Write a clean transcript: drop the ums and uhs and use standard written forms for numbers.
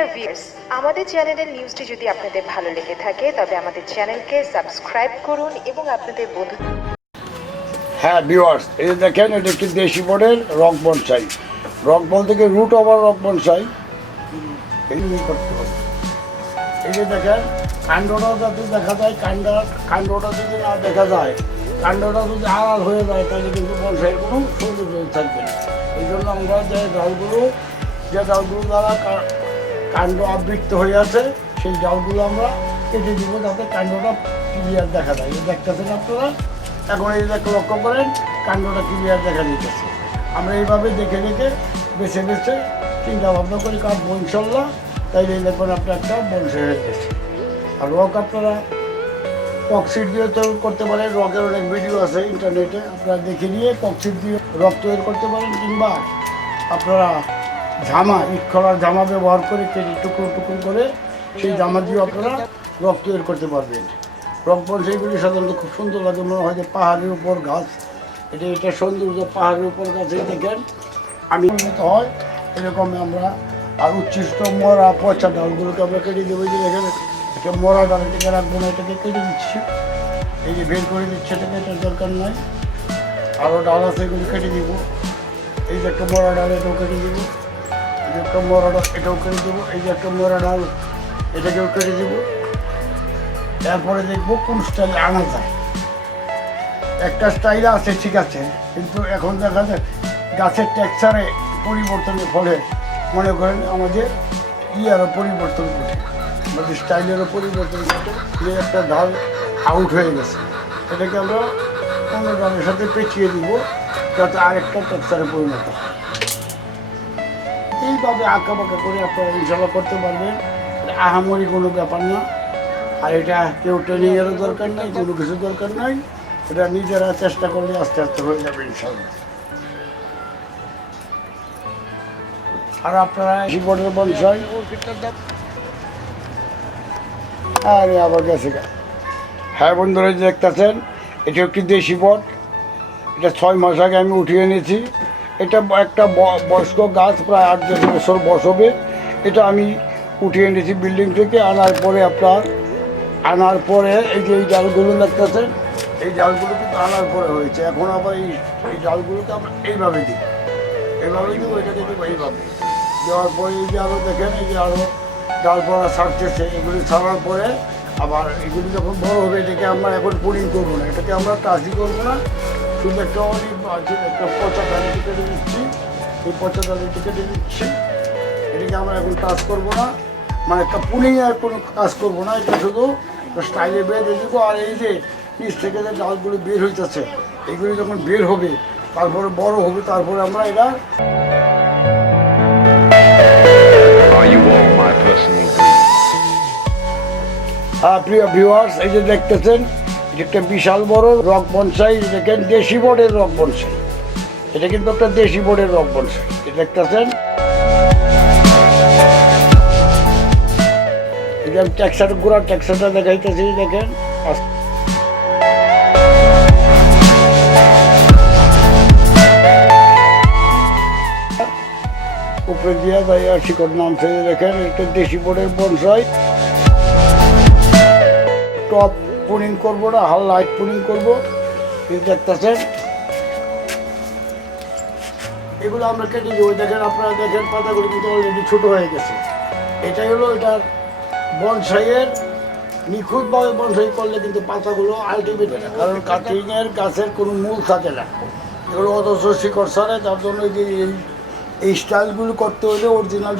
Dear viewers, আমাদের চ্যানেলের নিউজটি যদি আপনাদের ভালো লেগে থাকে তবে আমাদের চ্যানেলকে সাবস্ক্রাইব করুন এবং আপনাদের বন্ধু। হ্যাঁ ভিউয়ার্স, এই যে দেখেন, এটা একটি দেশি বোর্ডের রক বনসাই। রক বলতে কি রুট ওভার রক বনসাই এই করতে হবে। এই যে দেখেন, কাণ্ডটা যাতে দেখা যায়, কাণ্ডটা যদি না দেখা যায়, কাণ্ডটা যদি আড়াল হয়ে যায় তাহলে কিন্তু বনসাইয়ের কোনো সৌন্দর্য থাকবে না। এই জন্য আমরা যে ডালগুলো দ্বারা কাণ্ড আবৃত্ত হয়ে আছে সেই ডালগুলো আমরা কেটে দিব যাতে কাণ্ডটা ক্লিয়ার দেখা যায়। এই দেখতেছেন আপনারা, এখন এই দেখে লক্ষ্য করেন কাণ্ডটা ক্লিয়ার দেখা দিতেছে। আমরা এইভাবে দেখে বেছে বেছে চিন্তা ভাবনা করি কাটবো ইনশাল্লাহ। তাইলে এই দেখুন আপনার একটা বনসাই হয়ে গেছে। আর রক আপনারা ককশিট দিয়ে তৈরি করতে পারেন। রকের অনেক ভিডিও আছে ইন্টারনেটে, আপনারা দেখে নিয়ে ককশিট দিয়ে রক তৈরি করতে পারেন, কিংবা আপনারা জামা ইট খোলার জামা ব্যবহার করে কেটে টুকরো টুকরো করে সেই জামা দিয়ে আপনারা রক তৈরি করতে পারবেন। রক বনসাইগুলি সাধারণত খুব সুন্দর লাগে, মনে হয় যে পাহাড়ের উপর গাছ। এটা সৌন্দর্য, পাহাড়ের উপর গাছে দেখেন আমি হয় এরকম আমরা। আর উচ্ছিষ্ট মরা পচা ডালগুলোকে আমরা কেটে দেবো। যে এখানে একটা মরা ডাল, এটাকে রাখবো না, এটাকে কেটে দিচ্ছি। এই যে বের করে দিচ্ছে, এটাকে এটার দরকার নয়। আরও ডাল আছে, এগুলো কেটে দিব। এই যে একটা মরা ডাল, এটাও কেটে দিব। এই যে একটা মরা ডাল, এটাও কেটে দেবো। এই যে একটা মরা ডাল, এটাকেও কেটে দিব। এরপরে দেখবো কোন স্টাইলে আনা যায়। একটা স্টাইল আছে ঠিক আছে, কিন্তু এখন দেখা যায় গাছের টেক্সচারে পরিবর্তনের ফলে মনে করেন আমাদের আরও পরিবর্তন ঘটে, আমাদের স্টাইলেরও পরিবর্তন ঘটে। যে একটা ঢাল আউট হয়ে গেছে, এটাকে আমরা অন্য ডালের সাথে পেঁচিয়ে দিব যাতে আরেকটা টেক্সচারে পরিণত হয়। এইভাবে আঁকা বাঁকা করে আপনারা ইনশাল্লাহ করতে পারবেন। আহামরি কোনো ব্যাপার না। আর এটা কেউ ট্রেনিংয়েরও দরকার নাই, কোনো কিছু দরকার নাই। এটা নিজেরা চেষ্টা করলে আস্তে আস্তে হয়ে যাবে ইনশাল্লাহ। আর আপনারা শিবনের বনসাই, আরে আবার গেছে গা। হ্যাঁ বন্ধুরা, দেখতেছেন এটা একটি দেশি বট। এটা 6 মাস আগে আমি উঠিয়ে এনেছি। এটা একটা বয়স্ক গাছ, প্রায় 8-10 বছর বয়স হবে। এটা আমি উঠিয়ে এনেছি বিল্ডিং থেকে। আনার পরে এই যে এই ডালগুলো দেখতেছেন, এই ডালগুলো কিন্তু আনার পরে হয়েছে। এখন আবার এই ডালগুলোকে আমরা এইভাবে দিই, দিব, এটাকে দেবো এইভাবে দেওয়ার পরে এই যে আরও দেখেন, এই যে আরও ডাল পড়া ছাড়তেছে। এগুলি ছাড়ার পরে আবার এগুলি যখন বড় হবে, এটাকে আমরা এখন পুডিং করবো না, এটাকে আমরা টাচি করবো না। শুধু একটা একটা পচা ডালিটি কেটে দিচ্ছি, এই পচা ডালিটি কেটে দিচ্ছি। এটাকে আমরা এখন টাচ করবো না, মানে একটা পুডিং আর কোনো কাজ করবো না। এটা শুধু স্টাইলে বেঁধে দিব। আর এই যে নিচ থেকে যে ডালগুলো বের হইতেছে, এগুলি যখন বের হবে, তারপরে বড় হবে, তারপরে আমরা এটা প্রিয় ভিউয়ার্স, এই যে দেখতেছেন এটা একটা বিশাল বড় রক বনসাই। দেখেন দেশি বোর্ডের রক বনসাই, এটা কিন্তু একটা দেশি বোর্ডের রক বনসাই। এটা দেখতেছেন, এই যে টেক্সচার, গোড়ার টেক্সচারটা দেখাইতেছি। দেখেন উপরে দিয়ে যাই আর শিকড় নামছে। দেখেন একটা দেশি বোর্ডের বনসাই। টপ পুনিং করবো না, লাইট পুনিং করবো। এই দেখতেছেন এগুলো আমরা কেটে দেবো। দেখেন আপনারা, দেখেন পাতাগুলো কিন্তু অলরেডি ছোটো হয়ে গেছে। এটাই হলো এটার বনসাইয়ের নিখুঁতভাবে বনসাই করলে কিন্তু পাতাগুলো আলটিমেট হয় না, কারণ কাটিংয়ের গাছের কোনো মূল থাকে না, এগুলো অথচ শিকড় ছাড়ে। তার জন্য যে এই স্টাইলগুলো করতে হলে অরিজিনাল